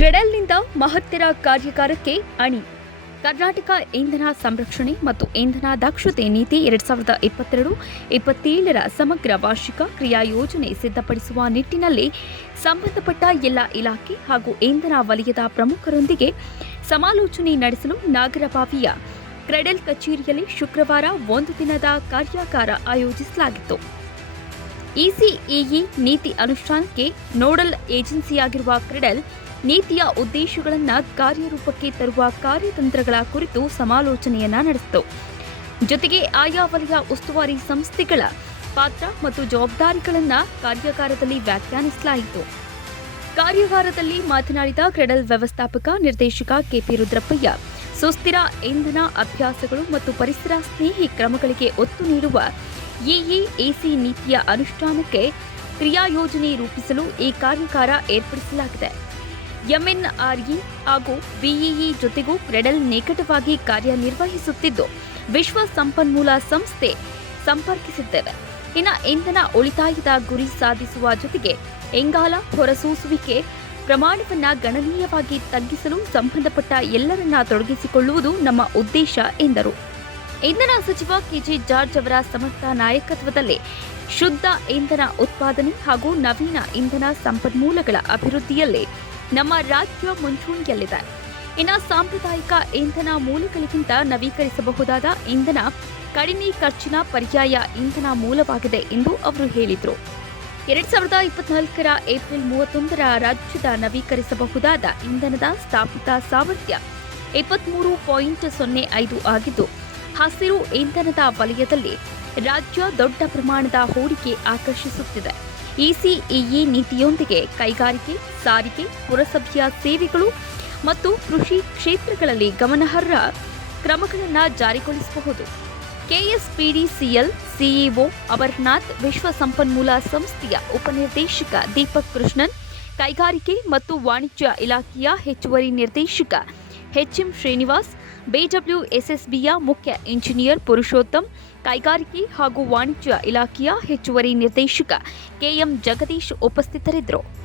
ಕ್ರೆಡಲ್ನಿಂದ ಮಹತ್ತರ ಕಾರ್ಯಕಾರಕ್ಕೆ ಅಣಿ. ಕರ್ನಾಟಕ ಇಂಧನ ಸಂರಕ್ಷಣೆ ಮತ್ತು ಇಂಧನ ದಕ್ಷತೆ ನೀತಿ ಎರಡ್ ಸಾವಿರದ ಇಪ್ಪತ್ತೆರಡು, ಇಪ್ಪತ್ತೇಳರ ಸಮಗ್ರ ವಾರ್ಷಿಕ ಕ್ರಿಯಾ ಯೋಜನೆ ಸಿದ್ಧಪಡಿಸುವ ನಿಟ್ಟಿನಲ್ಲಿ ಸಂಬಂಧಪಟ್ಟ ಎಲ್ಲ ಇಲಾಖೆ ಹಾಗೂ ಇಂಧನ ವಲಯದ ಪ್ರಮುಖರೊಂದಿಗೆ ಸಮಾಲೋಚನೆ ನಡೆಸಲು ನಾಗರಬಾವಿಯ ಕ್ರೆಡಲ್ ಕಚೇರಿಯಲ್ಲಿ ಶುಕ್ರವಾರ ಒಂದು ದಿನದ ಕಾರ್ಯಾಗಾರ ಆಯೋಜಿಸಲಾಗಿತ್ತು. ಇಸಿಇಇ ನೀತಿ ಅನುಷ್ಠಾನಕ್ಕೆ ನೋಡಲ್ ಏಜೆನ್ಸಿಯಾಗಿರುವ ಕ್ರಿಡಲ್ ನೀತಿಯ ಉದ್ದೇಶಗಳನ್ನು ಕಾರ್ಯರೂಪಕ್ಕೆ ತರುವ ಕಾರ್ಯತಂತ್ರಗಳ ಕುರಿತು ಸಮಾಲೋಚನೆಯನ್ನ ನಡೆಸಿತು. ಜೊತೆಗೆ ಆಯಾ ವಲಯ ಉಸ್ತುವಾರಿ ಸಂಸ್ಥೆಗಳ ಪಾತ್ರ ಮತ್ತು ಜವಾಬ್ದಾರಿಗಳನ್ನು ಕಾರ್ಯಾಗಾರದಲ್ಲಿ ವ್ಯಾಖ್ಯಾನಿಸಲಾಯಿತು. ಕಾರ್ಯಾಗಾರದಲ್ಲಿ ಮಾತನಾಡಿದ ಕ್ರೆಡಲ್ ವ್ಯವಸ್ಥಾಪಕ ನಿರ್ದೇಶಕ ಕೆಪಿ ರುದ್ರಪ್ಪಯ್ಯ, ಸುಸ್ಥಿರ ಇಂಧನ ಅಭ್ಯಾಸಗಳು ಮತ್ತು ಪರಿಸರ ಸ್ನೇಹಿ ಕ್ರಮಗಳಿಗೆ ಒತ್ತು ನೀಡುವ ಇಇಎಸಿ ನೀತಿಯ ಅನುಷ್ಠಾನಕ್ಕೆ ಕ್ರಿಯಾ ಯೋಜನೆ ರೂಪಿಸಲು ಈ ಕಾರ್ಯಕಾರ ಏರ್ಪಡಿಸಲಾಗಿದೆ. ಎಂಎನ್ಆರ್ಇ ಹಾಗೂ ಬಿಇಇ ಜೊತೆಗೂ ಕ್ರೆಡಲ್ ನಿಕಟವಾಗಿ ಕಾರ್ಯನಿರ್ವಹಿಸುತ್ತಿದ್ದು, ವಿಶ್ವ ಸಂಪನ್ಮೂಲ ಸಂಸ್ಥೆ ಸಂಪರ್ಕಿಸಿದ್ದೇವೆ. ಇನ್ನು ಇಂಧನ ಉಳಿತಾಯದ ಗುರಿ ಸಾಧಿಸುವ ಜೊತೆಗೆ ಇಂಗಾಲ ಹೊರಸೂಸುವಿಕೆ ಪ್ರಮಾಣವನ್ನು ಗಣನೀಯವಾಗಿ ತಗ್ಗಿಸಲು ಸಂಬಂಧಪಟ್ಟ ಎಲ್ಲರನ್ನ ತೊಡಗಿಸಿಕೊಳ್ಳುವುದು ನಮ್ಮ ಉದ್ದೇಶ ಎಂದರು. ಇಂಧನ ಸಚಿವ ಕೆಜೆ ಜಾರ್ಜ್ ಅವರ ಸಮರ್ಥ ನಾಯಕತ್ವದಲ್ಲಿ ಶುದ್ಧ ಇಂಧನ ಉತ್ಪಾದನೆ ಹಾಗೂ ನವೀನ ಇಂಧನ ಸಂಪನ್ಮೂಲಗಳ ಅಭಿವೃದ್ಧಿಯಲ್ಲಿ ನಮ್ಮ ರಾಜ್ಯ ಮುಂಚೂಣಿಯಲ್ಲಿದೆ. ಇನ್ನು ಸಾಂಪ್ರದಾಯಿಕ ಇಂಧನ ಮೂಲಗಳಿಗಿಂತ ನವೀಕರಿಸಬಹುದಾದ ಇಂಧನ ಕಡಿಮೆ ಖರ್ಚಿನ ಪರ್ಯಾಯ ಇಂಧನ ಮೂಲವಾಗಿದೆ ಎಂದು ಅವರು ಹೇಳಿದರು. ಎರಡ್ ಸಾವಿರದ ಇಪ್ಪತ್ನಾಲ್ಕರ ಏಪ್ರಿಲ್ ಮೂವತ್ತೊಂದರ ರಾಜ್ಯದ ನವೀಕರಿಸಬಹುದಾದ ಇಂಧನದ ಸ್ಥಾಪಿತ ಸಾಮರ್ಥ್ಯ ಇಪ್ಪತ್ಮೂರು ಪಾಯಿಂಟ್ ಸೊನ್ನೆ ಐದು ಆಗಿದ್ದು ಹಸಿರು ಇಂಧನದ ವಲಯದಲ್ಲಿ ರಾಜ್ಯ ದೊಡ್ಡ ಪ್ರಮಾಣದ ಹೂಡಿಕೆ ಆಕರ್ಷಿಸುತ್ತಿದೆ. ಇಸಿಇಇ ನೀತಿಯೊಂದಿಗೆ ಕೈಗಾರಿಕೆ, ಸಾರಿಗೆ, ಪುರಸಭೆಯ ಸೇವೆಗಳು ಮತ್ತು ಕೃಷಿ ಕ್ಷೇತ್ರಗಳಲ್ಲಿ ಗಮನಾರ್ಹ ಕ್ರಮಗಳನ್ನು ಜಾರಿಗೊಳಿಸಬಹುದು. ಕೆಎಸ್ಪಿಡಿಸಿಎಲ್ ಸಿಇಒ ಅಮರ್ನಾಥ್ ವಿಶ್ವ ಸಂಪನ್ಮೂಲ ಸಂಸ್ಥೆಯ ಉಪನಿರ್ದೇಶಕ ದೀಪಕ್ ಕೃಷ್ಣನ್, ಕೈಗಾರಿಕೆ ಮತ್ತು ವಾಣಿಜ್ಯ ಇಲಾಖೆಯ ಹೆಚ್ಚುವರಿ ನಿರ್ದೇಶಕ ಎಚ್ಎಂ ಶ್ರೀನಿವಾಸ್ ಬಿಡಬ್ಲ್ಯೂಎಸ್ಎಸ್ಬಿಯ ಮುಖ್ಯ ಇಂಜಿನಿಯರ್ ಪುರುಷೋತ್ತಮ್ ಕೈಗಾರಿಕೆ ಹಾಗೂ ವಾಣಿಜ್ಯ ಇಲಾಖೆಯ ಹೆಚ್ಚುವರಿ ನಿರ್ದೇಶಕ ಕೆಎಂ ಜಗದೀಶ್ ಉಪಸ್ಥಿತರಿದ್ದರು.